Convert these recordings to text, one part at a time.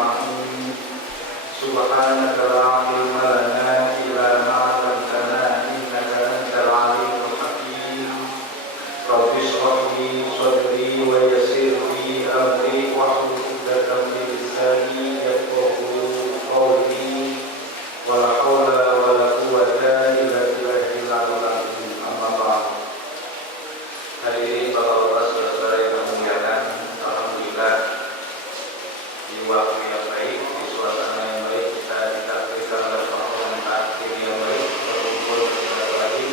أجمعين سبحانك لا علم لنا إلا ما علمتنا إنك أنت العليم الحكيم رب اشرح لي صدري ويسر لي أمري واحلل عقدة من لساني يفقهوا قولي ولا حول ولا قوة إلا بالله العظيم أما بعد. Hadirin Bapak-bapak saudara yang kami muliakan, alhamdulillah di waktu yang baik, di suasana yang baik, kita ditakdirkan oleh Allah takdir yang baik berkumpul bersilaturahmi.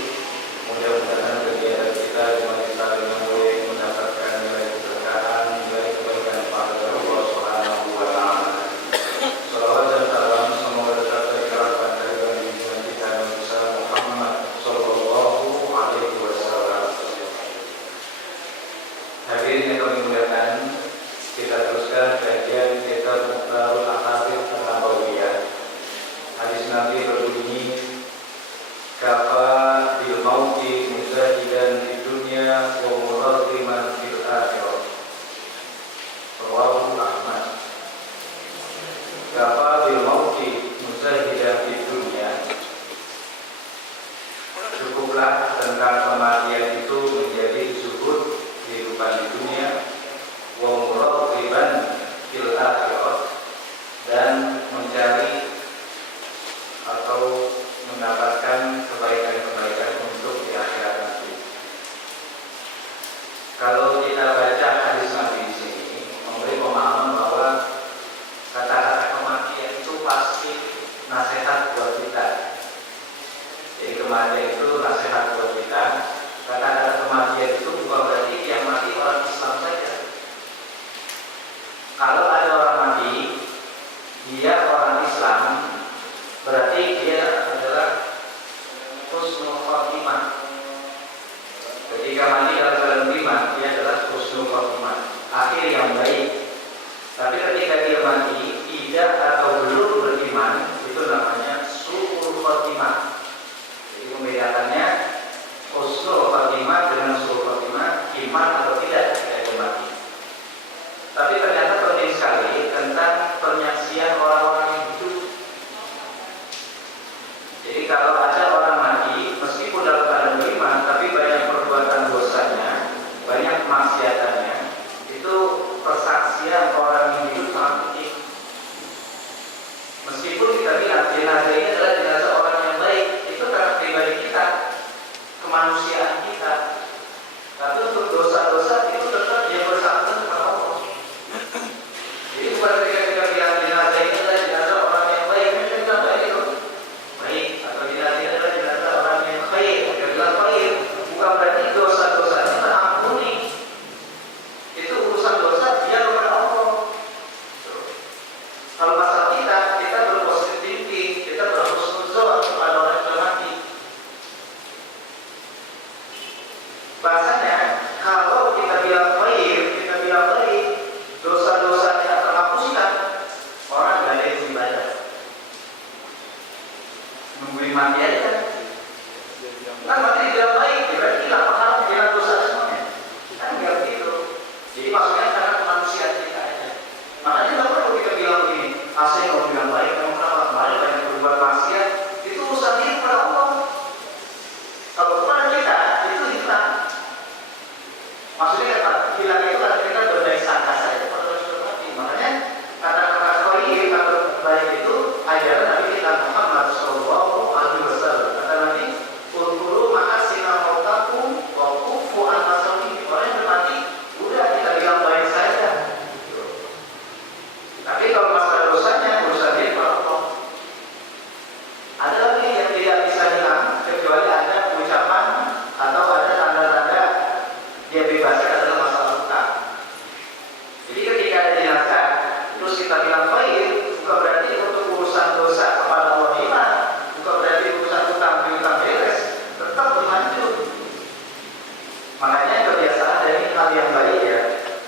Mudah-mudahan kegiatan kita di majelis taklim yang boleh mendapatkan nilai keberkahan, nilai kebaikan pada Allah Subhanahu wa taala. Shalawat dan salam semoga tetap tercurahkan dari baginda kita Nabi Muhammad sallallahu alaihi wasallam. Hadirin yang kami muliakan, kita teruskan kajian kitab Mukhtarul Ahadits An-Nabawiyah. Hadis Nabi berbunyi, kafa bil mauti muzahidan di dunia wa muraghiman fil akhirah. Rawahu Ahmad. Kafa bil mauti muzahidan di dunia, cukuplah tentang kematian itu menjadi zuhud kehidupan di dunia, wa muraghiban fil akhirah, dan mencari atau mendapatkan kebaikan-kebaikan untuk di akhirat nanti. Kalau kita baca hadis Nabi di sini memberi pemahaman bahwa kata-kata kematian itu pasti nasihat buat kita. Jadi kematian itu nasihat buat kita. Kata-kata kematian itu bukan berarti yang mati orang Islam saja. Kalau ada orang mati, dia orang Islam, berarti dia adalah husnul khotimah. Ketika mati dalam keadaan beriman, dia adalah husnul khotimah, akhir yang baik. Tapi ketika dia mati tidak atau belum beriman, itu namanya su'ul khotimah. Jadi membedakannya husnul khotimah dengan su'ul khotimah, iman atau tidak ketika dia mati. Tapi ternyata penting sekali tentang penyaksian orang-orang yang hidup. Jadi kalau ada orang mati, meskipun dalam keadaan beriman, tapi banyak perbuatan dosanya, banyak maksiatannya, itu persaksian orang yang hidup sangat penting. Meskipun kita bilang jenazah ini adalah jenazah orang yang baik, itu karena pribadi kita, kemanusiaan kita. Tapi untuk dosa-dosa itu tetap dia bersangkutan kepada Allah. Jadi bukan ketika kita bilang jenazah ini adalah jenazah orang yang baik, kita bilang baik itu baik, atau jenazah ini adalah jenazah orang yang baik, kita bilang baik, bukan berarti dosa-dosanya terampuni. Itu urusan dosa dia kepada Allah. Kalau masalah kita berpositif thinking, kita berhusnuzon kepada orang yang telah mati. Bahasanya kalau kita bilang baik, dosa-dosanya terhapuskan, orang gak ada yang ibadah. Nungguin mati aja kan? Kan mati dibilang baik, berarti hilang pahala, hilang dosa semuanya. Kan nggak begitu. Jadi maksudnya karena kemanusiaan kita aja. Makanya nggak perlu kita bilang begini, saya mau bilang baik, kamu kenapa kemarin banyak berbuat maksiat? Itu urusan diri kepada Allah. Kalau kepada kita, itu hilang. Maksudnya hilang itu karena kita berbaik sangka saja pada orang sudah mati. Makanya kata-kata khair atau baik itu ajaran Nabi kita Muhammad sallallahu alaihi wasallam. Kata Nabi, "Qulu maka sinamautakum wa kufu an masawi." Orang yang mati udah kita bilang baik saja. Tapi kalau masalah dosanya urusan dia kepada Allah. Ada lagi yang tidak bisa hilang kecuali ada ucapan atau ada tanda-tanda dia bebaskan adalah masalah hutang. Jadi ketika ada jenazah, terus kita bilang baik, bukan berarti untuk urusan dosa kepada Allah hilang, bukan berarti urusan hutang beres, tetap berlanjut. Makanya kebiasaan dari hal yang baik ya,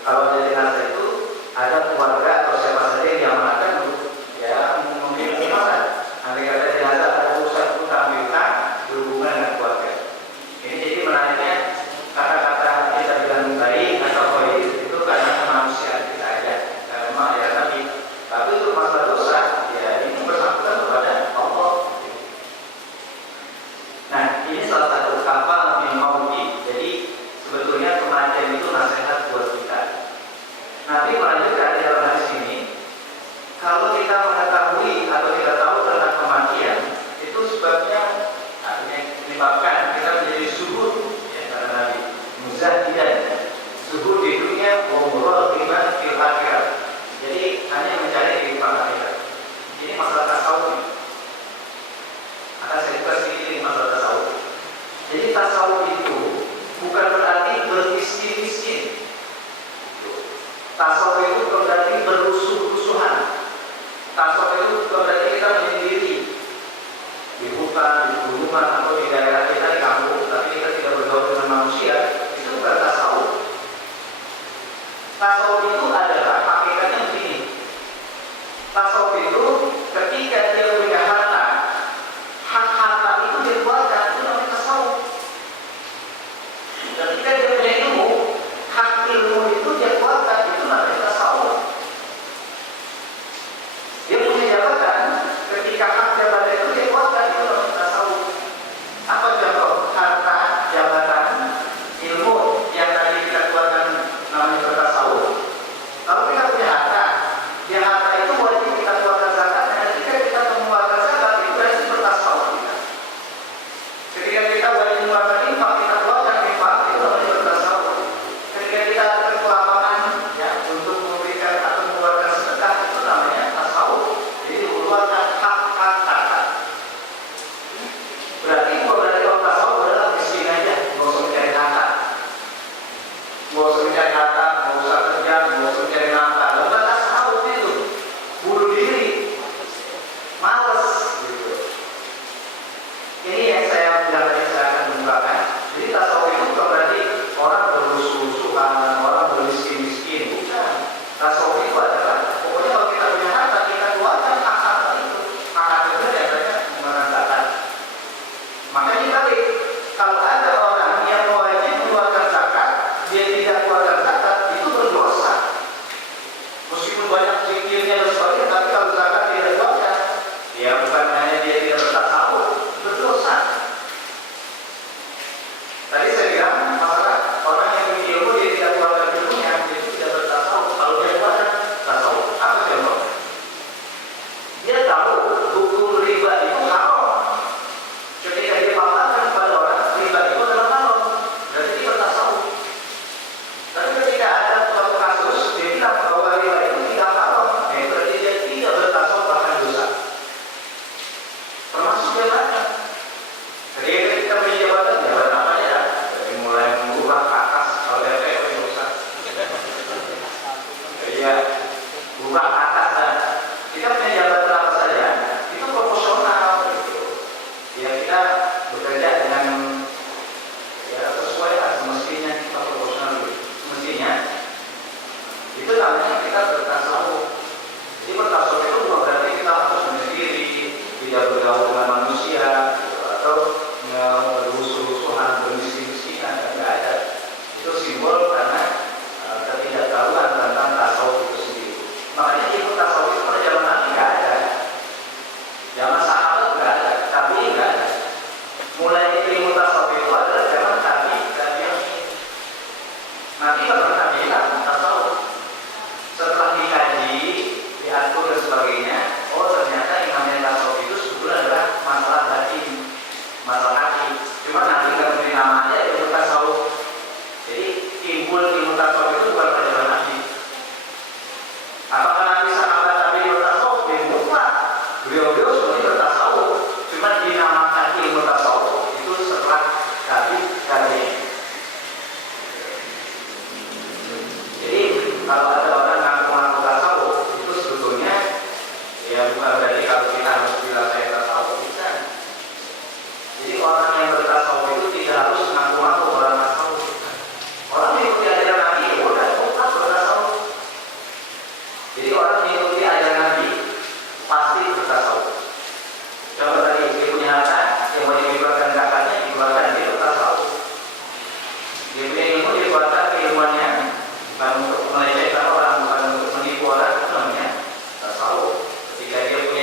kalau ada jenazah itu ada keluarga atau siapa saja yang diamankan untuk ya memberi pengumuman. Nanti kata jenazah ada urusan hutang berhubungan dengan keluarga. Ini jadi menariknya kata-kata kita bilang baik atau baik itu karena kemanusiaan kita aja, karena memang ya Nabi. Tapi untuk Tasawuf itu ketika dia punya harta, hak harta itu dikeluarkan, itu namanya tasawuf. Ketika dia punya ilmu, hak ilmu itu dia keluarkan, itu namanya tasawuf. Dia punya jabatan, ketika hak jabatan itu dia keluarkan, itu namanya tasawuf. Apa contoh harta, jabatan, ilmu yang tadi kita keluarkan namanya bertasawuf? Kalau kita punya harta, yang harta itu wajib kita keluarkan zakatnya. Ketika kita mengeluarkan zakat, itu berarti bertasawuf kita. Ketika kita wajib mengeluarkan infak, kita keluarkan infak, itu namanya bertasawuf. Ketika kita akan ke lapangan ya, untuk memberikan atau mengeluarkan sedekah, itu namanya tasawuf. Jadi mengeluarkan hak-hak harta. Berarti kalau tasawuf adalah miskin aja, nggak usah mencari harta, nggak usah mencari harta, nggak usah kerja, nggak usah mencari nafkah. Lalu tasawuf itu bunuh diri, males gitu. Ini yang saya bilang tadi, saya akan mengungkapkan. Jadi tasawuf itu bukan berarti orang berlusuh-lusuhan, orang bermiskin-miskin, bukan. Tasawuf itu adalah pokoknya kalau kita punya harta, kita keluarkan hak harta itu. Hak harta itu biasanya menggunakan zakat. Makanya balik, kalau ada orang yang wajib mengeluarkan zakat, dia tidak keluarkan zakat, itu berdosa. Meskipun banyak zikirnya dan sebagainya, tapi kalau zakat tidak dikeluarkan, ya bukan hanya dia tidak bertasawuf, berdosa. Tadi saya bilang masalah orang yang punya ilmu dia tidak keluarkan ilmunya, itu tidak bertasawuf. Kalau dia keluarkan tasawuf, apa contohnya? Dia tahu hukum riba itu haram. Ketika dia paparkan kepada orang, riba itu adalah haram, berarti dia bertasawuf. Tapi ketika ada suatu kasus, dia bilang bahwa riba itu tidak haram, berarti dia tidak bertasawuf, bahkan dosa. Termasuk jabatan. Ketika kita punya jabatan apa ya? Dari mulai mengubah ke atas, kalau dari saya itu dosa. Iya, ubah ke atas dan kita punya jabatan apa saja, itu proporsional gitu. Ya kita bekerja dengan ya sesuai lah semestinya, kita proporsional gitu. Semestinya itu namanya kita bertasawuf. Jadi bertasawuf itu bukan berarti kita harus menyendiri, tidak bergaul dengan manusia gitu, atau bermusuh-musuhan, bermiskin-miskinan, tidak ada. Itu simbol karena ketidaktahuan tentang tasawuf itu sendiri. Makanya ilmu tasawuf itu pada zaman Nabi nggak ada, zaman sahabat nggak ada, tabi'in nggak ada. Mulai ilmu tasawuf itu adalah zaman tabi'in. Nabi nggak pernah bilang tasawuf. Setelah dikaji, diatur dan sebagainya, oh ternyata yang namanya tasawuf itu sebetulnya adalah masalah batin, masalah hati. Cuma Nabi nggak memberi namanya ilmu tasawuf. Jadi timbul ilmu tasawuf itu bukan pada zaman Nabi. Apakah Nabi sahabat Nabi bertasawuf? Bukan. Beliau-beliau semuanya bertasawuf. Cuma dinamakan ilmu tasawuf itu setelah Nabi. Jadi kalau ada orang ngaku-ngaku tasawuf, itu sebetulnya ya bukan berarti kalau kita harus bilang saya tasawuf, bukan. Jadi orang yang bertasawuf itu tidak harus ngaku-ngaku orang tasawuf. Orang mengikuti ajaran Nabi, ya udah bukan bertasawuf. Jadi orang mengikuti ajaran Nabi pasti bertasawuf. Contoh tadi dia punya harta, yang mau dikeluarkan zakatnya dikeluarkan, dia bertasawuf. Dia punya ilmu, dikeluarkan keilmuannya, bukan untuk melecehkan orang, bukan untuk menipu orang, itu namanya tasawuf. Ketika dia punya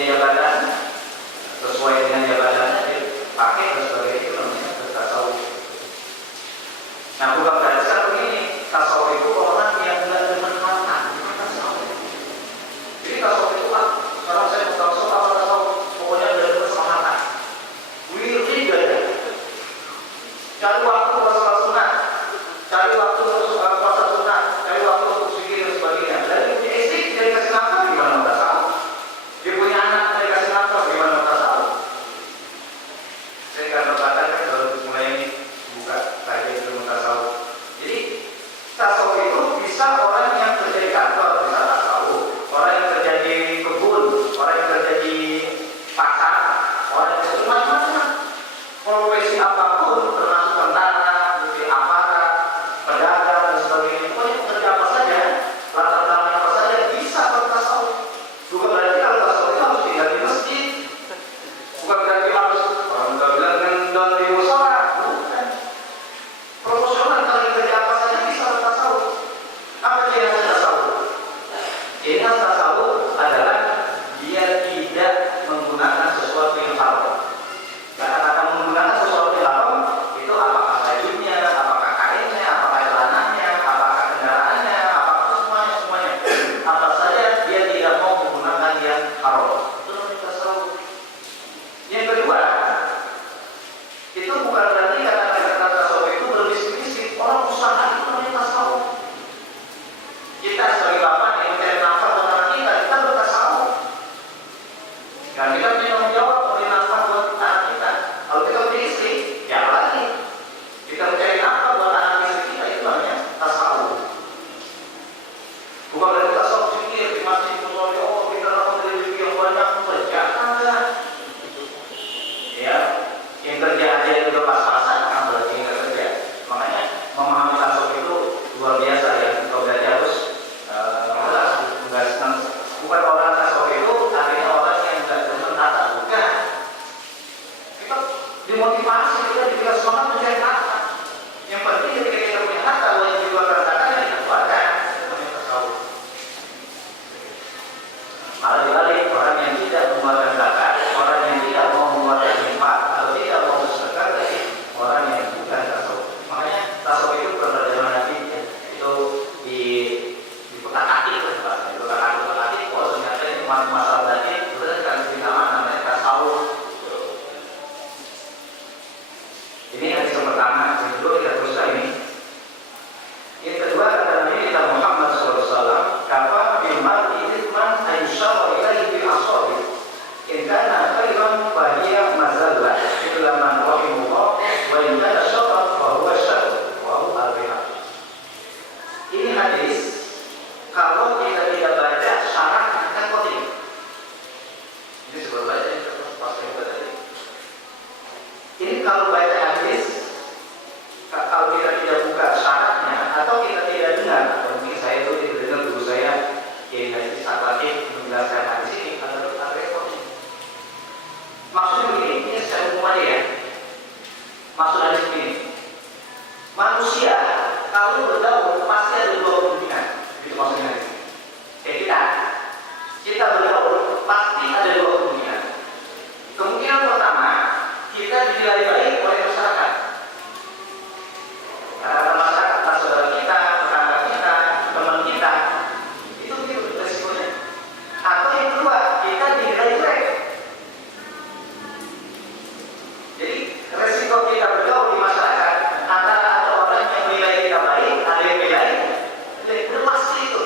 mengeluarkan zakat, orang yang tidak mau mengeluarkan infak atau tidak mau bersedekah dari orang yang bukan tasawuf. Makanya tasawuf itu perjalanan Nabi ya. Itu di petak-atik itu petak-atik. Oh ternyata ini masalah tadi benar kan di namanya tasawuf. Ini hadis yang pertama, yang kedua kita terus ini. Yang kedua kata Nabi kita Muhammad SAW, kafa bil mar'i ithman ayyushawa ilaihi bil asabi. In kana khairan fa hiya mazallah. Illa man rahimahullah wa in kana syarran fa huwa syarr wa huwa al-bihaq. Ini hadis kalau kita tidak baca syarat kita kotim. Ini sebelum baca pas tadi. Ini kalau baca hadis, kalau kita tidak buka syaratnya atau kita tidak dengar, atau mungkin saya itu tidak dengar guru saya Kiai Haji Sakati menjelaskan hadis ini, ada repot. Maksudnya begini, ini secara umum aja ya. Maksud hadis begini, manusia kalau bergaul pasti ada dua kemungkinan. Itu maksudnya hadis. Kayak kita bergaul pasti ada dua kemungkinan. Kemungkinan pertama, kita dinilai baik oleh masyarakat. Karena masyarakat, saudara kita, tetangga kita, teman kita, itu resikonya. Atau yang kedua, kita dinilai jelek. Jadi resiko kita bergaul di masyarakat antara ada orang yang menilai kita baik, ada yang menilai jelek. Udah pasti itu.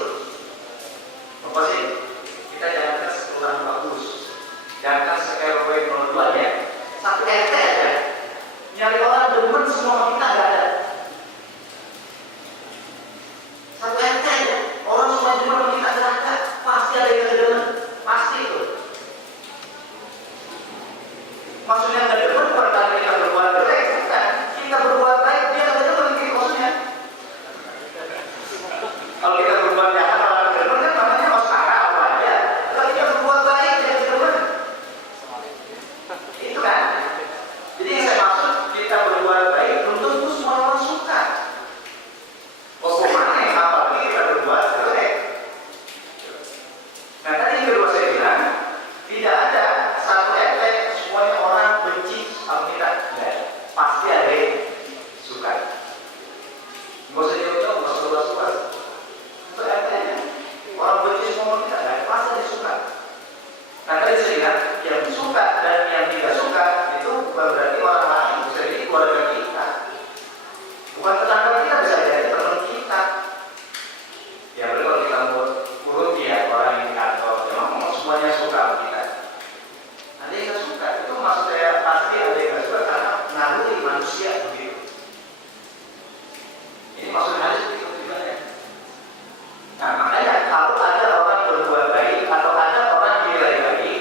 Apa sih? Kita jangan sekolah bagus, jangan sekali RW 02 ya. Satu RT aja nyari orang demen semua kita nggak ada. Satu RT aja orang semua demen kita nggak ada, pasti ada yang demen, pasti itu. Maksudnya nggak demen bukan karena kita berbuat jelek, bukan. Kita berbuat baik dia nggak demen gitu maksudnya. Kalau kita berbuat jahat orang nggak demen kan namanya masalah apa aja. Kalau kita berbuat baik dia nggak demen. Itu kan. Jadi yang saya maksud kita berbuat baik belum tentu semua orang suka. Pokoknya apalagi kita berbuat jelek. Nah tadi yang kedua saya bilang tidak ada satu efek semuanya orang benci sama kita. Tidak. Pasti ada yang suka. Nggak usah jauh-jauh, nggak usah luas-luas. Itu efek aja. Orang benci semua kita, tidak. Pasti ada yang suka. Nah tadi saya bilang yang suka dan yang tidak suka itu bukan berarti orang lain, bisa jadi keluarga kita, bukan tetangga kita, bisa jadi teman kita. Ya berarti kalau kita mau urut ya orang yang di kantor, memang semuanya suka sama kita. Ada yang nggak suka, itu maksud saya pasti ada yang nggak suka karena naluri manusia begitu. Ini maksudnya harus begitu juga ya. Nah makanya kalau ada orang berbuat baik atau ada orang dinilai baik,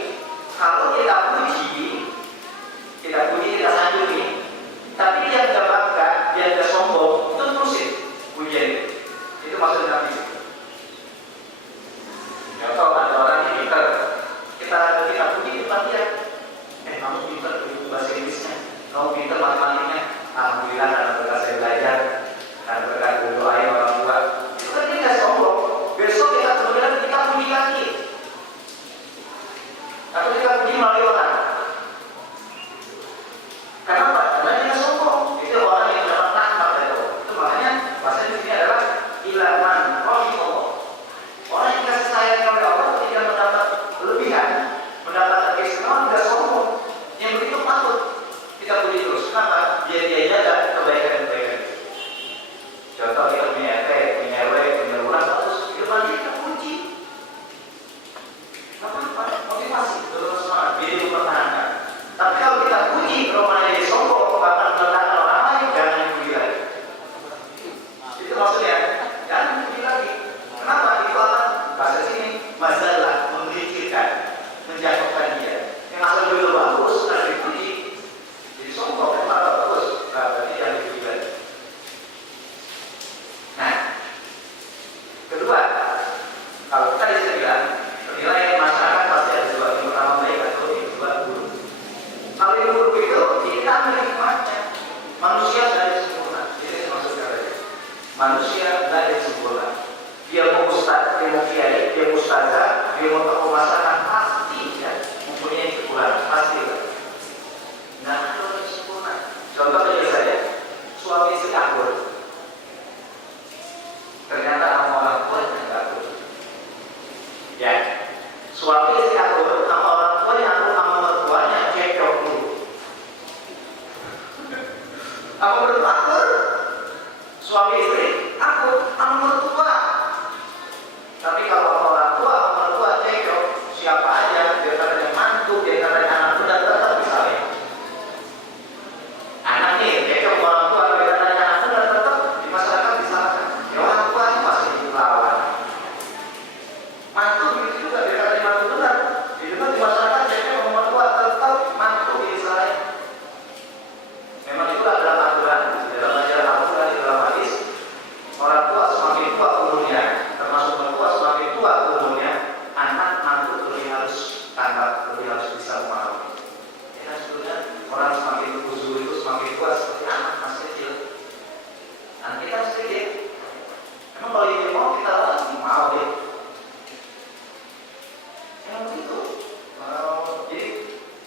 kalau kita puji, kita sanjungi, tapi dia nggak bangga, dia nggak sombong, itu terusin pujian. Itu maksudnya Nabi. Contoh ada orang yang pintar, kita puji depan dia, kamu pintar bahasa Inggrisnya, kamu pintar matematikanya, alhamdulillah karena berkat saya belajar, karena berkat doa orang tua. Itu kan dia nggak sombong. Besok kita kemudian kita puji lagi, atau kita puji melalui orang. Kenapa? Karena dia sombong. Itu orang yang dapat rahmat dari Allah. Itu makanya bahasa di sini adalah ilaman rahimahullah. Orang yang kasih sayang oleh Allah tidak mendapat kelebihan, mendapat keistimewaan, tidak sombong. Yang begitu patut kita puji terus. Kenapa? Dia jaga kebaikan-kebaikan. Contoh kita punya RT, punya RW, punya lurah, terus di depan dia kita puji. Apa? Motivasi, terus semangat, dia dipertahankan. Tapi kalau kita puji, romanya dia sombong, bahkan meletakkan orang lain, jangan dipuji lagi. Itu maksudnya, jangan dipuji lagi. Kenapa? Itu akan bahasa sini masalah, menggelincirkan, menjatuhkan dia. Yang asal dulu bagus, kalau dipuji, jadi sombong, malah bagus. Nah, berarti jangan dipuji lagi. Nah, kedua, kalau tadi saya bilang, penilaian masyarakat pasti ada dua, yang pertama baik atau yang kedua buruk. Kalau yang buruk itu kita ambil hikmahnya. Manusia dari sempurna. Ini maksudnya tadi. Manusia dari sempurna. Dia mau ustaz, dia mau kiai, dia mau ustazah, dia mau tokoh masyarakat, pasti ya akur sama orang tuanya atau sama mertuanya cekcok dulu. Sama mertua akur, suami istri akur sama mertua. Tapi kalau sama orang tua sama mertua cekcok, siapa aja dia katanya mantu, dia katanya anak muda tetap disalahkan. Anak nih cekcok sama orang tua, dia katanya anak muda tetap di masyarakat disalahkan. Ya orang tua ini masih lawan. Mantu begitu juga, dia katanya mantu benar. Di masyarakat cekcok sama mertua tetap mantu disalahkan. Memang itu adalah aturan di dalam ajaran Al-Quran, di dalam hadis. Orang tua semakin tua umurnya, termasuk mertua semakin tua umurnya, anak mantu lebih harus tanggap, lebih harus bisa memahami. Ya kan sebetulnya orang semakin uzur itu semakin tua seperti anak masih kecil. Anak kita masih kecil. Memang kalau dia mau kita mau deh. Emang begitu. Jadi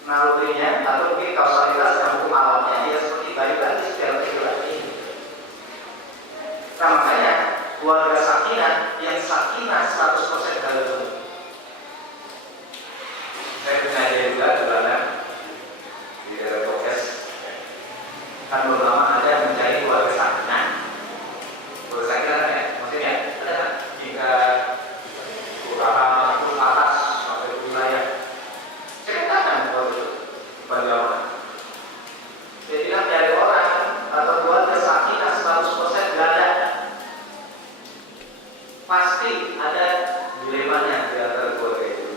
nalurinya atau mungkin kausalitas dan hukum alamnya dia seperti bayi lagi secara pribadi. Nah, makanya keluarga sakinah yang sakinah 100% dari itu. Saya punya dia juga di belakang di daerah Bokes. Kan belum lama ada mencari keluarga sakinah. Keluarga sakinah kan ya, maksudnya ada kan? Jika kelurahan atas sampai wilayah, ceritakan keluarga itu bagaimana. Dia bilang dari orang atau keluarga sakinah 100% gak ada. Pasti ada dilemanya di antara keluarga itu.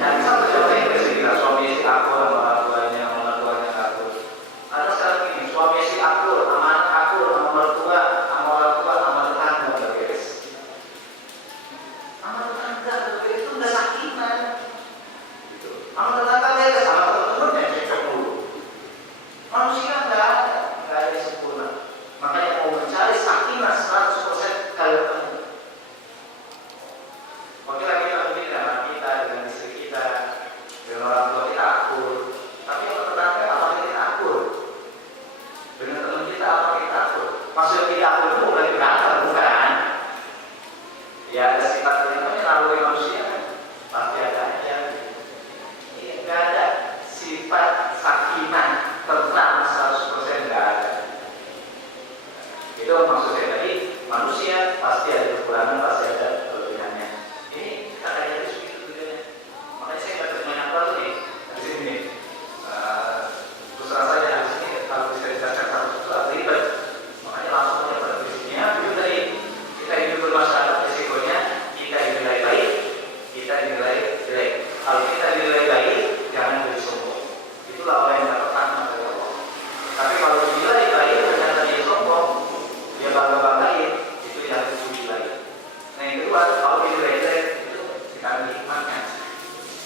Dan satu contoh yang berbeda, suami istri akur sama orang tuanya akur. Ada sekarang ini, suami istri akur, sama anak akur, sama mertua, sama orang tua, sama tetangga udah beres. Sama tetangga udah beres itu udah sakinah. Gitu. Sama tetangga beres, sama teman-temannya cekcok dulu. Manusia nggak ada yang sempurna. Makanya mau mencari sakinah 100% kalau ketemu. Oke lagi kita mungkin dengan kita, dengan istri kita, dengan orang tua kita akur. Tapi kalau tetangga apa kita akur? Dengan teman kita apa kita akur? Maksudnya kita akur itu bukan berantem, bukan? Ya ada sifat yang naluri manusia kan? Pasti ada aja. Ini nggak ada sifat sakinah tenang 100% nggak ada. Itu maksudnya tadi manusia pasti ada kekurangan, pasti ada kelebihannya. Ini katanya itu segitu tujuannya. Makanya saya nggak terima yang baru nih di sini. Terus rasanya di sini kalau bisa dijelaskan satu-satu agak ribet. Makanya langsung aja pada prinsipnya. Itu tadi kita hidup bermasyarakat risikonya kita dinilai baik, kita dinilai jelek. Kalau kita dinilai baik, jangan jadi sombong. Itulah orang yang dapatkan dari Allah. Tapi kalau dinilai baik ternyata dia sombong, dia bangga-banggain, itu yang dipuji lagi. Nah yang kedua, kalau dinilai jelek itu kita ambil hikmahnya.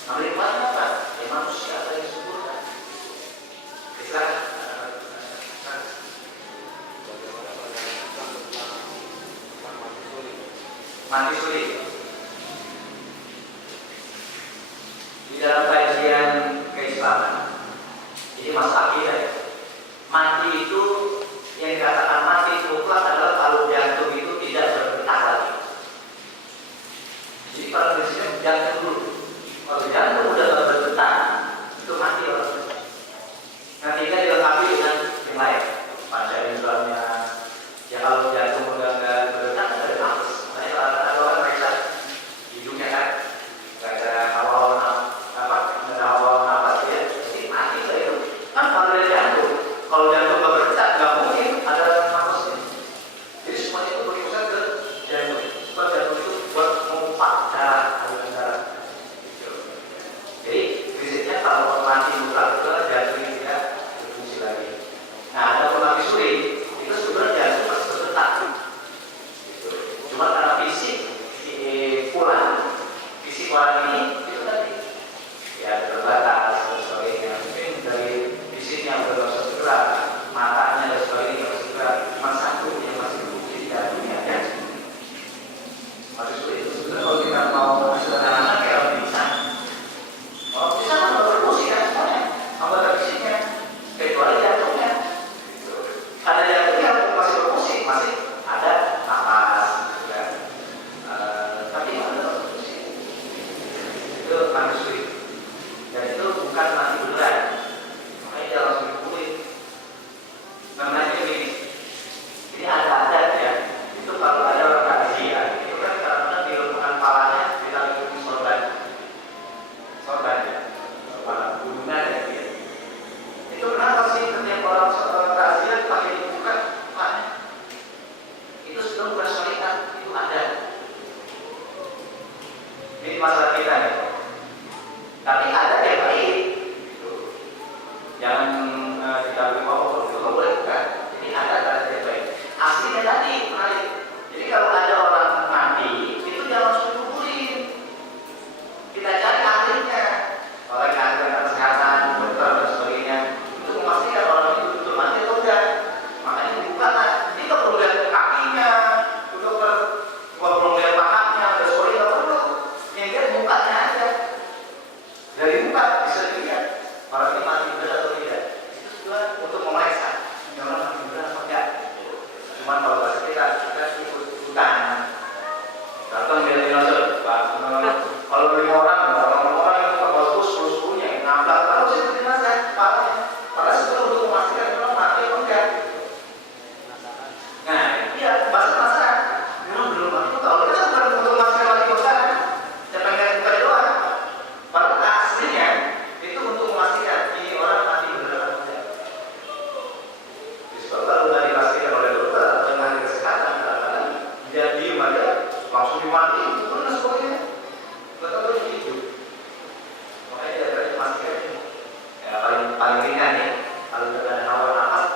Ambil hikmahnya apa? Ya manusia ada yang sempurna. Istilahnya mati suri. Di dalam kajian keislaman, ini masalah akidah. Mati itu yang dikatakan mati mutlak adalah kalau jantung itu tidak berdetak lagi. Jadi pada prinsipnya jantung dulu. Kalau jantung udah berdetak, itu mati orang. Yang ketiga dilengkapi dengan yang lain. Panca inderanya. Ya kalau jantung udah nggak berdetak, ada nafas. Makanya kalau ada orang mereka hidungnya kan, nggak ada hawa-hawa nafas ya. Jadi mati lah itu. Kan kalau ada jantung, kalau jantung nggak berdetak, nggak mungkin ada nafasnya. Jadi semuanya itu berpusat ke jantung. Sebab jantung itu buat memompa darah, aliran darah. Jadi prinsipnya kalau mati mutlak itu adalah jantung yang tidak berfungsi lagi. Nah, ada mati suri itu sebenarnya jantung masih berdetak. Cuma karena fisik fisik orang ini itu tadi ya terbatas dan sebagainya. Mungkin dari fisiknya udah nggak bisa bergerak, matanya dan sebagainya nggak bisa bergerak. Cuma satu yang masih berfungsi jantungnya ya. Mati suri itu sebenarnya kalau kita mau sederhana kayak orang bisa. Kalau bisa kan berfungsi kan semuanya, anggota fisiknya kecuali jantungnya. Ada jantungnya masih berfungsi, masih ada napas, ya. Tapi ada berfungsi. itu manuskrip, dan itu bukan mati beneran, makanya dia langsung dikulit. Namanya ini, ini ada ya. Itu kalau ada orang razia, itu kan kadang-kadang dilumpuhkan palanya, ditaruh sorban ya, kepala gunungan ya. Itu kenapa sih setiap orang razia pakai dibuka palanya? Itu sebelum bersyariat, itu ada. Ini masalah kita ya. Tapi ada yang baik. Jangan kita bawa itu nggak boleh kan? Jadi ada yang baik. Aslinya tadi menarik. Jadi kalau ada orang mati, itu jangan langsung dikuburin. Kita cari ahlinya, orang yang ahli kesehatan, dokter dan sebagainya, untuk memastikan orang itu betul mati atau enggak. Makanya dibukakan. Ini nggak perlu lihat kakinya, dokter nggak perlu lihat pahamnya, dan sebagainya nggak perlu. Yang dia mukanya aja. Dari muka bisa dilihat orang ini mati benar atau tidak. Itu juga untuk memeriksa orang mati benar atau enggak. Cuman kalau bahasa kita ikut-ikutan. Datang dari dinosaurus, Pak. Kalau 5 orang yang terbawa sepuluh-sepuluhnya nabrak terus itu jenazah, parahnya. Padahal itu untuk memastikan orang mati atau enggak. Nah, iya, masalah. Belum mati itu tahu. Kita bukan untuk memastikan mati atau enggak. Siapa yang bukan doang. Padahal aslinya itu untuk memastikan ini orang mati benar atau enggak. Sebab kalau nggak dipastikan oleh dokter atau yang ahli kesehatan, kadang-kadang dia diem aja langsung dimati, itu dan sebagainya. Betul begitu. Makanya dia harus memastikan ini. Ya, paling ringan ya. Kalau ada hawa nafas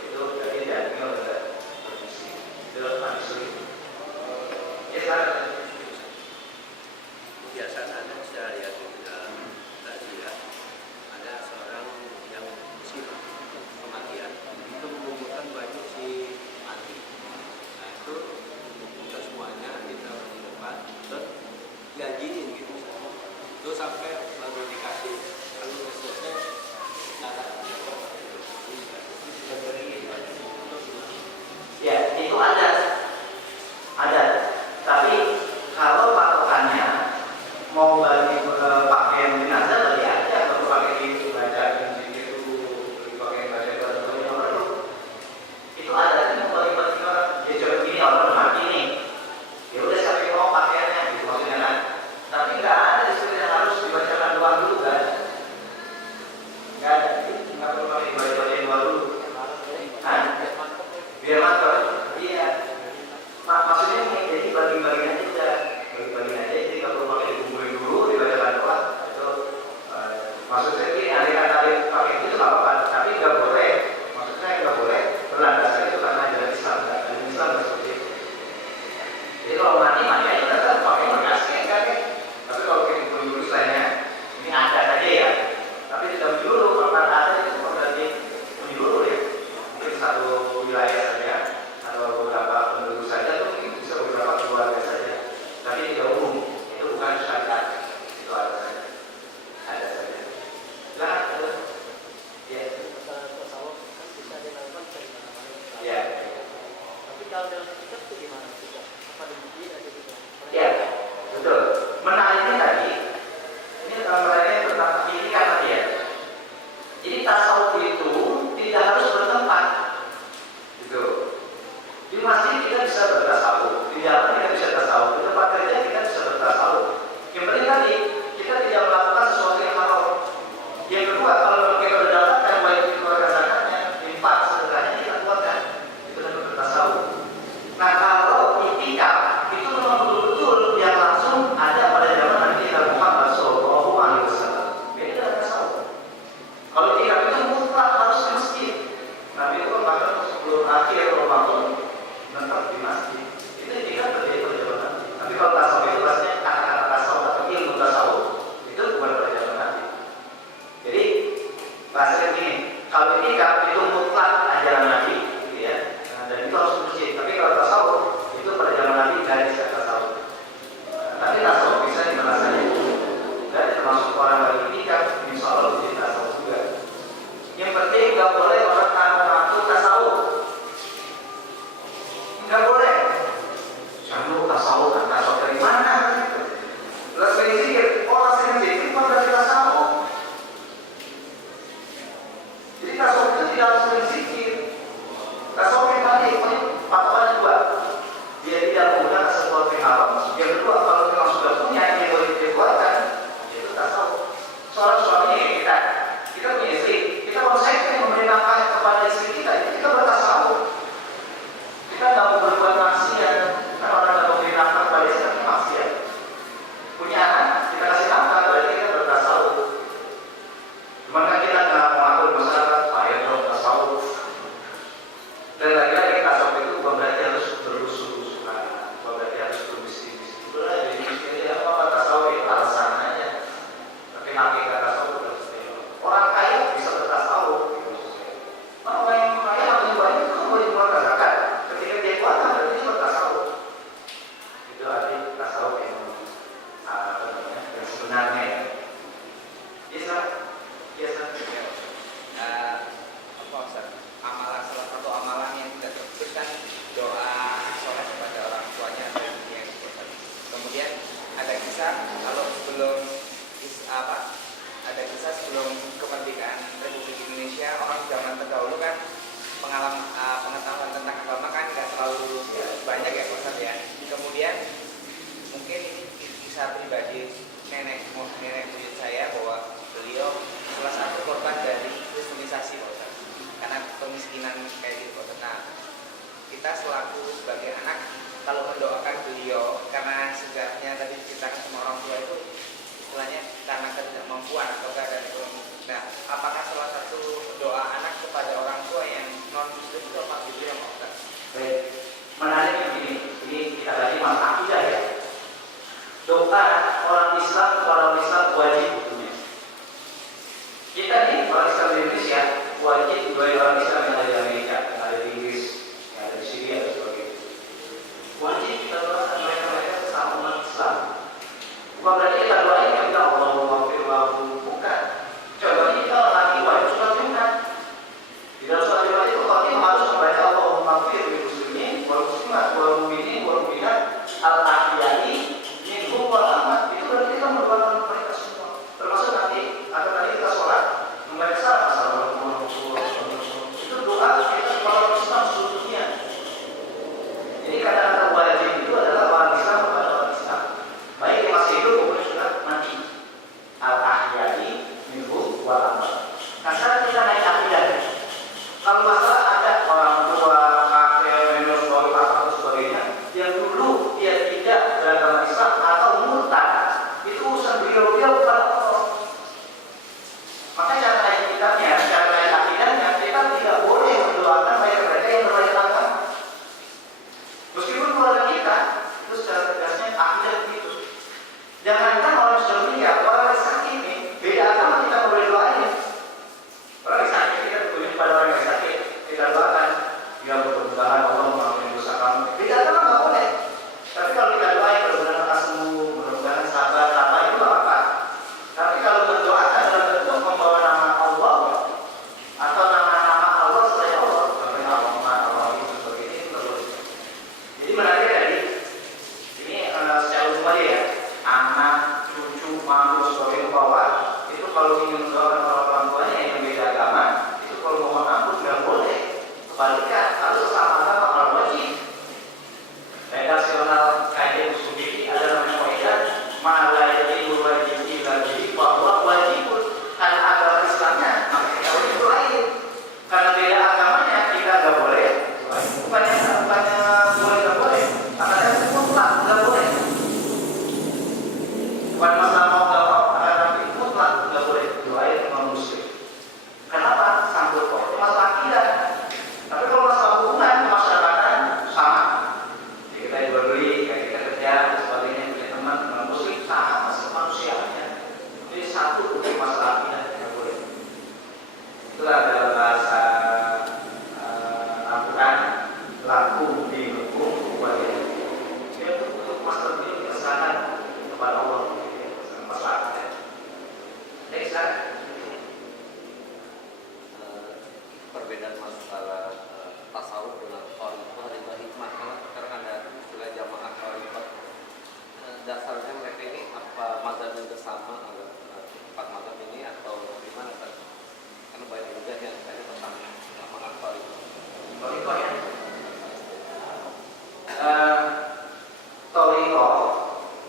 itu jadi jantungnya udah berfungsi. Itu manusia. Ya sekarang. Biasanya saya lihat di dalam razia ada seorang yang musibah kematian itu mengumpulkan baju si mati. Nah itu mengumpulkan semuanya ditaruh di depan terus diajiin gitu. Terus sampai baru dikasih kalau udah selesai cara Ya, itu ada. Tapi kalau patokannya mau bagi pakaian jenazah beli aja, atau pakai itu baca itu pakai baca itu perlu. Itu ada kan bagi orang. Ya coba gini orang udah mati nih. Ya udah siapa yang mau pakaiannya gitu maksudnya kan. Tapi nggak ada istilah yang harus dibacakan doang dulu kan. Nggak ada. Biasa. Apa Ustaz? Amalan, salah satu amalan yang tidak terputus kan doa soleh kepada orang tuanya dan yang Ustaz. Kemudian ada kisah kalau sebelum ada kisah sebelum kemerdekaan Republik Indonesia, orang zaman terdahulu kan pengetahuan tentang agama kan nggak terlalu banyak ya Ustaz ya. Kemudian mungkin ini kisah pribadi nenek buyut saya bahwa beliau salah satu korban dari kristenisasi Pak Ustaz. Karena kemiskinan kayak gitu Pak Ustaz. Nah, kita selaku sebagai anak kalau mendoakan beliau karena sejarahnya tadi diceritakan sama orang tua itu istilahnya karena ketidakmampuan atau keadaan ekonomi. Nah, apakah salah satu doa anak kepada orang tua yang non muslim itu apa gitu ya Pak Ustaz? Baik, menariknya begini, ini kita lagi masalah akidah ya. Doa orang Islam wajib hukumnya. Kita nih orang Islam di Indonesia wajib sebagai orang Islam yang ada di Amerika, yang ada di Inggris, yang ada di Syria dan sebagainya. Wajib kita doakan mereka sesama umat Islam. Bukan berarti kita doain ya kita Allahumma firlahu, bukan. Contohnya kita lagi wajib sholat Jumat. Di dalam sholat Jumat itu kita harus membaca Allahumma firlahu muslimin wal muslimat wal mu'minin wal mu'minat al-ahyai minhum wal amwat. Itu berarti kita mendoakan mereka semua. Termasuk nanti atau tadi kita sholat membaca salam assalamualaikum warahmatullahi wabarakatuh. Itu doa kita kepada orang Islam seluruh dunia. Jadi kata-kata wajib itu adalah orang Islam kepada orang Islam. Baik yang masih hidup maupun sudah mati. Al-ahyai minhum wal amwat. Nah sekarang kita naik akidah. Kalau masalah ada orang tua, kakek, nenek, suami, bapak atau sebagainya yang dulu dia tidak beragama Islam atau murtad, itu urusan beliau bukan Allah. Maka cara naik kitabnya, cara naik akidahnya, kita tidak boleh mendoakan mereka yang berbeda agama. Meskipun keluarga kita itu secara tegasnya akidah begitu. Jangankan orang sudah meninggal, orang yang sakit ini beda agama kita boleh doain. Orang yang sakit kita berkunjung kepada orang yang sakit, kita doakan dia berkebutuhan Allah mengampuni dosa kamu. Beda agama nggak boleh. Tapi kalau kita doain mudah-mudahan akan sembuh, mudah-mudahan sabar, apa itu nggak apa. Tapi kalau mendoakan dalam bentuk membawa nama Allah atau nama-nama Allah selain Allah, seperti Allah itu seperti ini itu boleh. Jadi menarik tadi, ini secara umum aja ya, anak, cucu, mantu, sebagainya bawa itu kalau ingin mendoakan orang tuanya yang berbeda agama, itu kalau mohon ampun nggak boleh. Kebalikan, harus sesama agama orang wajib. Redaksional kajian usul fikih ada namanya kaidah malayati wajib lagi bahwa wajib karena agama Islamnya maka kita wajib doain. Karena beda agamanya kita nggak boleh. Bukannya boleh nggak boleh. Karena itu mutlak nggak boleh. Bukan masalah mau nggak mau, tapi mutlak nggak boleh doain non muslim. Kenapa? Sangkut kok itu masalah akidah. Tapi kalau masalah hubungan kemasyarakatan sama. Jadi kita jual beli, kayak kita kerja, dan sebagainya, punya teman muslim sama manusianya. Jadi satu untuk masalah akidah tidak boleh. Itulah dalam bahasa Al-Quran laku di hukum wajib. Dia untuk masalah ini diserahkan kepada Allah. Masalah akidah. Jadi sekarang Perbedaan masalah tasawuf dengan khalifah dan hikmah. Karena sekarang ada istilah jamaah khalifah. Dasarnya mereka ini apa mazhab yang bersama atau empat mazhab ini atau gimana kan? Karena banyak juga yang tanya tentang jamaah khalifah. Toriko ya. Toriko,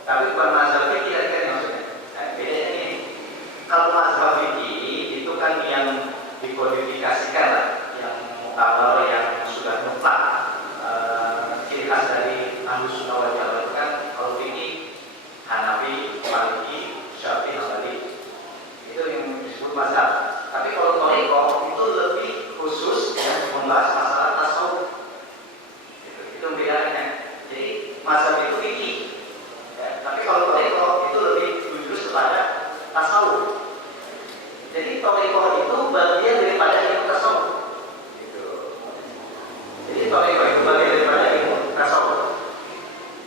tapi bukan mazhab fikih kan maksudnya. Bedanya ini, kalau mazhab fikih itu kan yang dikodifikasikan lah, yang mukabal yang sudah mutlak. Ciri khas dari Ahlus Sunnah wal Jamaah itu kan kalau fikih Hanafi, Maliki, Syafi'i, Hambali. Itu yang disebut mazhab. Tapi kalau toriko itu lebih khusus ya, membahas masalah tasawuf. Itu bedanya. Jadi mazhab itu fikih. Ya, tapi kalau toriko itu lebih khusus kepada tasawuf. Jadi toriko itu bagian daripada ilmu tasawuf. Jadi toriko itu bagian daripada ilmu tasawuf.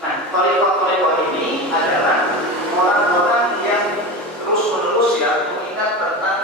Nah, toriko ini adalah orang-orang yang terus-menerus ya mengingat tentang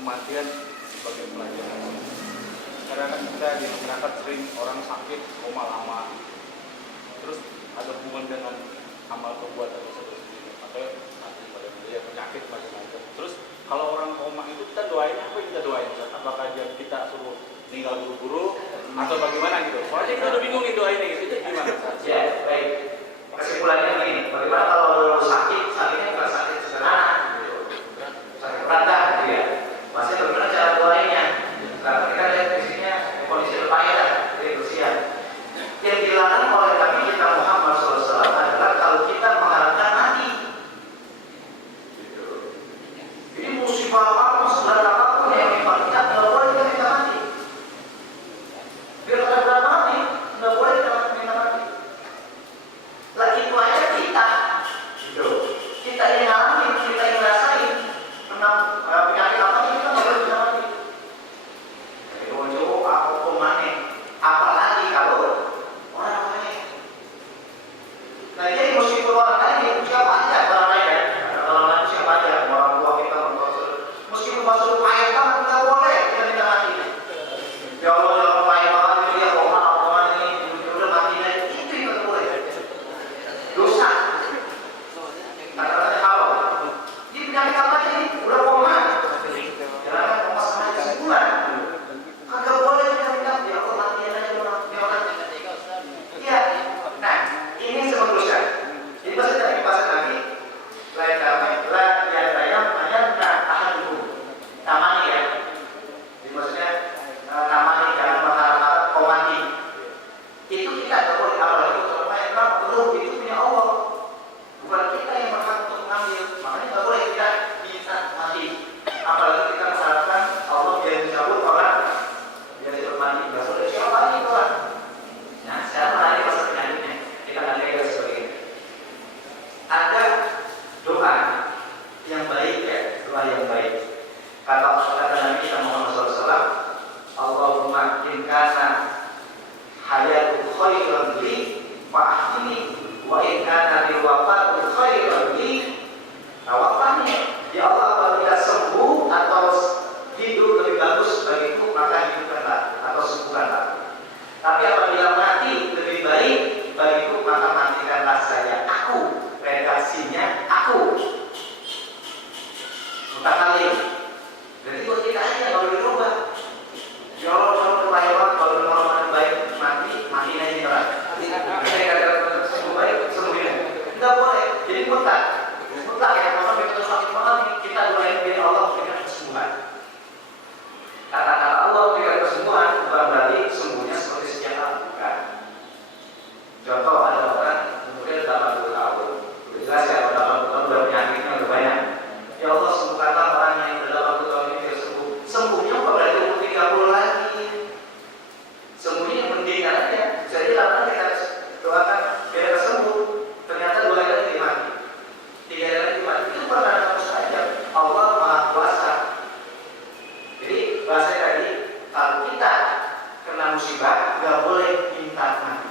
kematian sebagai pelajaran. Karena kan kita di masyarakat sering orang sakit koma lama, terus ada hubungan dengan amal perbuatan tersebut atau mati pada budaya penyakit macam-macam. Terus kalau orang koma itu kita doain apa yang kita doain? Apakah kita suruh meninggal buru-buru atau bagaimana gitu? Soalnya kita udah bingung nih doainnya gitu. Itu gimana? Ya, baik. Kesimpulannya begini, bagaimana kalau lo sakitnya bukan sakit sederhana, gitu. Sakit berat gitu ya. Masih bagaimana cara doainnya? Karena kita lihat fisiknya kondisi berpayah, jadi berusia. Yang dilarang oleh Nabi kita Muhammad SAW adalah kalau kita mengharapkan mati. Gitu. Ini musibah apapun, seberat apapun yang kita nggak boleh kita minta mati. Biar ada berat mati, nggak boleh kita minta mati. Lagi itu aja kita, gitu. Kita yang ngalamin, kita yang ngerasain tentang penyakit apa kita nggak boleh minta mati. Jauh-jauh aku mana? Apalagi kalau orang lain. Nah jadi meskipun orang lain siapa aja orang lain ya, orang lain siapa aja, orang tua kita, orang tua meskipun masuk payah banget nggak boleh kita minta mati. Ya Allah jangan payah banget itu dia koma ini udah matinya itu nggak boleh. Dosa. Kata-kata haram. Di penyakit apa ini udah koma. Jangan koma sampai sebulan. Kagak boleh kita minta ya Allah matian aja orang. Iya. Nah ini seterusnya. Jadi maksudnya tadi pas lagi lain namanya tahan dulu. Tamani ya. Jadi maksudnya tamani jangan berharap kau mati. Itu kita nggak boleh apalagi kalau yang perlu itu punya Allah. Bukan kita yang berhak untuk mengambil. Makanya nggak boleh kita minta mati. Apalagi kita mengharapkan Allah biar mencabut orang biar hidup mati. Nggak boleh siapa lagi orang. Nah sekarang lagi masa penyakitnya kita akan lihat sebagai ini. Ada doa yang baik ya, doa yang baik. Kata Nabi Muhammad SAW, Allahumma in kana hayatu khairan li fa'ahtini wa in kana lil wafatu khairan li tawaffani. Ya Allah, apabila sembuh atau hidup lebih bagus bagiku maka hidupkanlah atau sembuhkanlah. Tapi apabila mati lebih baik bagiku maka matikanlah saya. Aku redaksinya aku. Mutakali. Jadi buat kita aja kalau dirubah. Ya Allah kalau berpayah banget kalau orang baik mati aja orang. Saya kata sembuh baik sembuhin. Enggak boleh. Jadi mutlak ya. Kalau kita sakit banget kita doain biar Allah memberikan kesembuhan. Kata-kata Allah memberikan kesembuhan bukan berarti sembuhnya seperti sejak lama bukan. Contoh ada orang umurnya 80 tahun. Jelas ya 80 tahun udah penyakitnya udah banyak. Ya Allah sembuhkanlah orang yang udah 80 tahun ini dia sembuh. Sembuhnya bukan berarti umur 30 lagi. Sembuhnya yang penting aja. Jadi apa kita doakan biar sembuh. Ternyata 2 hari lagi mati. 3 hari lagi mati. Itu pertanda saja. Allah Maha Kuasa. Jadi bahasa tadi kalau kita kena musibah nggak boleh minta mati.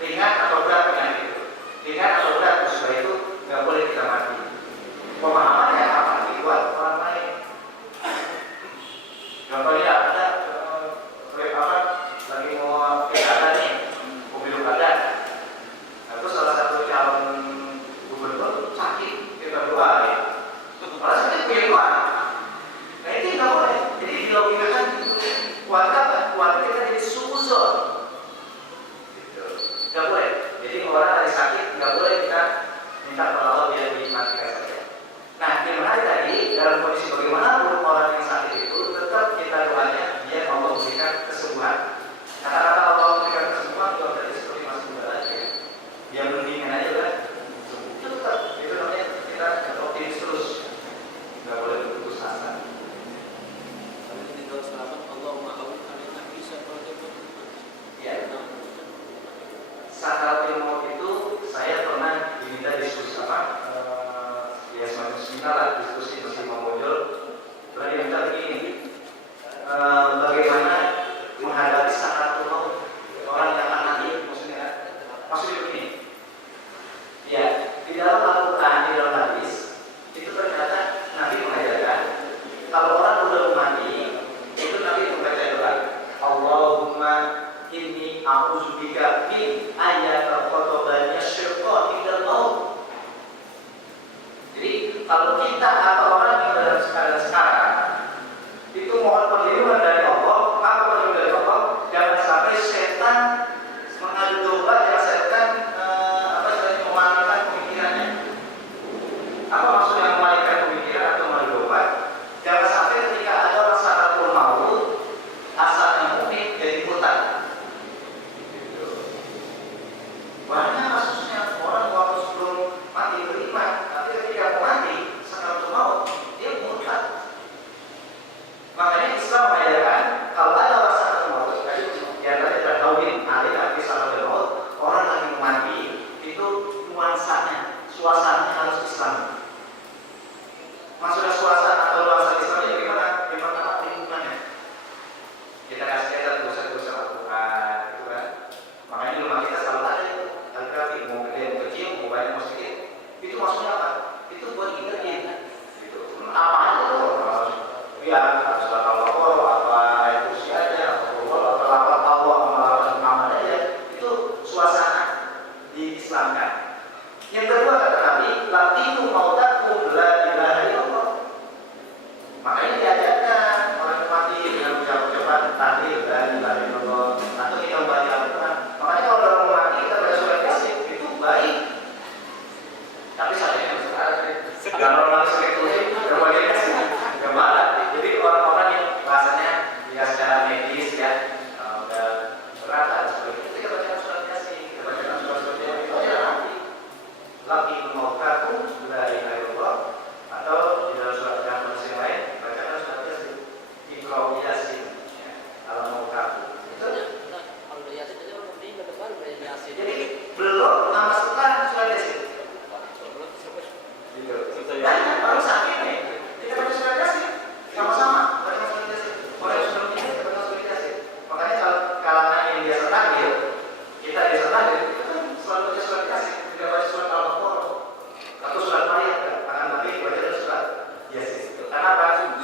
Ringan atau berat penyakit itu, ringan atau berat musibah itu nggak boleh kita mati. Pemahamannya apa? Buat orang lain. Contohnya ada lagi mau pilkada nih, pemilu kada. Nah, terus salah satu calon gubernur sakit, kita doa ya. Kalau sakit punya doa. Nah itu nggak boleh. Jadi dilogikakan keluarga kita jadi suzon. Nggak boleh. Jadi orang lagi sakit nggak boleh kita minta tolong biar dimatikan saja. Nah yang menarik tadi dalam kondisi bagaimanapun orang yang sakit itu tetap kita doanya biar Allah memberikan kesembuhan. Kata-kata Allah memberikan kesembuhan itu berarti seperti masih muda aja. Yang mendingan aja kan. Itu tetap itu namanya kita optimis terus. Nggak boleh putus asa. Kalau kita doa selamat Allahumma awin alaina bisa kalau dia Ya. Sakaratul maut itu saya pernah diminta diskusi ya semacam seminar lah diskusi masih mau muncul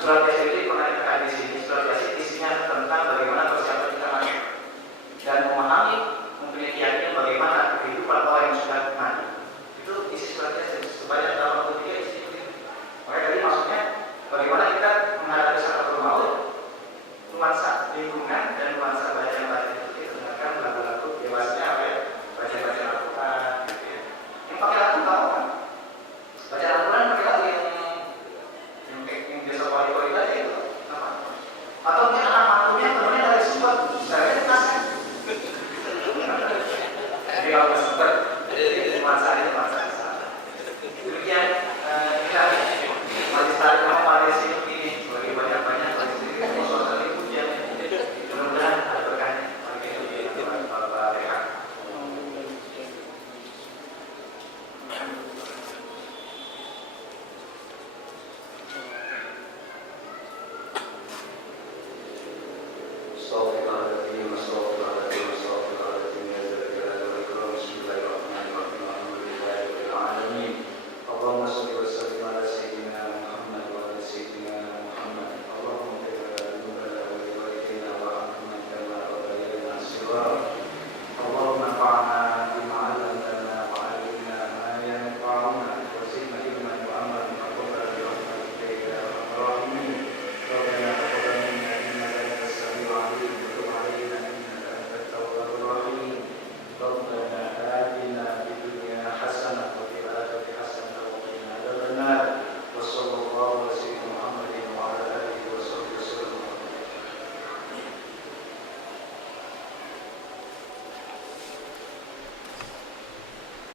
surat PSBB